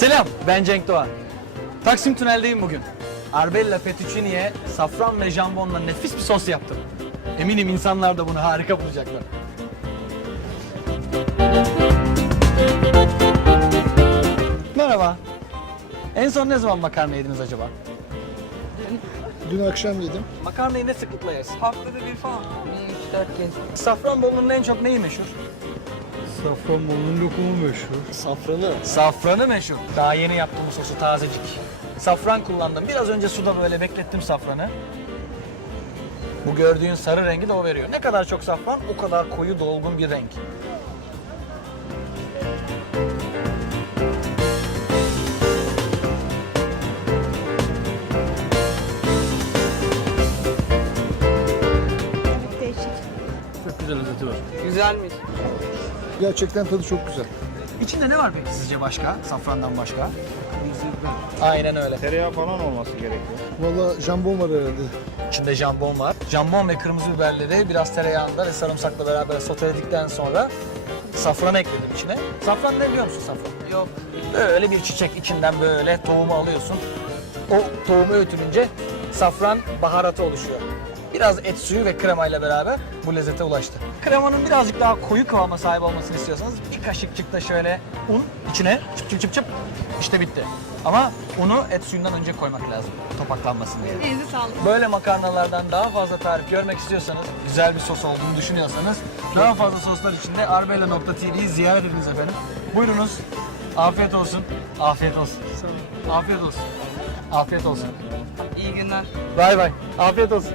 Selam, ben Cenk Doğan. Taksim Tünel'deyim bugün. Arbella fettuccine'ye safran ve jambonla nefis bir sos yaptım. Eminim insanlar da bunu harika bulacaklar. Merhaba. En son ne zaman makarna yediniz acaba? Dün akşam yedim. Makarnayı ne sıklıkla yersin? Haftada bir falan. Bir, üç, dört kez. Safranbolu'nun en çok neyi meşhur? Safranbolu'nun lokumu meşhur. Safranı. Safranı meşhur. Daha yeni yaptım bu sosu tazecik. Safran kullandım. Biraz önce suda böyle beklettim safranı. Bu gördüğün sarı rengi de o veriyor. Ne kadar çok safran o kadar koyu dolgun bir renk. Güzelmiş. Gerçekten tadı çok güzel. İçinde ne var peki sizce başka? Safrandan başka? Aynen öyle. Tereyağı falan olması gerekiyor. Valla jambon var herhalde. İçinde jambon var. Jambon ve kırmızı biberleri biraz tereyağında ve sarımsakla beraber soteledikten sonra safran ekledim içine. Safran ne biliyor musun safran? Yok. Böyle bir çiçek içinden böyle tohumu alıyorsun. O tohumu ötülünce safran baharatı oluşuyor. Biraz et suyu ve kremayla beraber bu lezzete ulaştı. Kremanın birazcık daha koyu kıvama sahip olmasını istiyorsanız bir kaşıkçık da şöyle un içine çıp çıp çıp çıp işte bitti. Ama unu et suyundan önce koymak lazım topaklanmasın diye. Elinize sağlık. Böyle makarnalardan daha fazla tarif görmek istiyorsanız, güzel bir sos olduğunu düşünüyorsanız daha fazla soslar için de arbella.tv'yi ziyaret ediniz efendim. Buyurunuz. Afiyet olsun. Afiyet olsun. Afiyet olsun. Afiyet olsun. İyi günler. Bay bay. Afiyet olsun.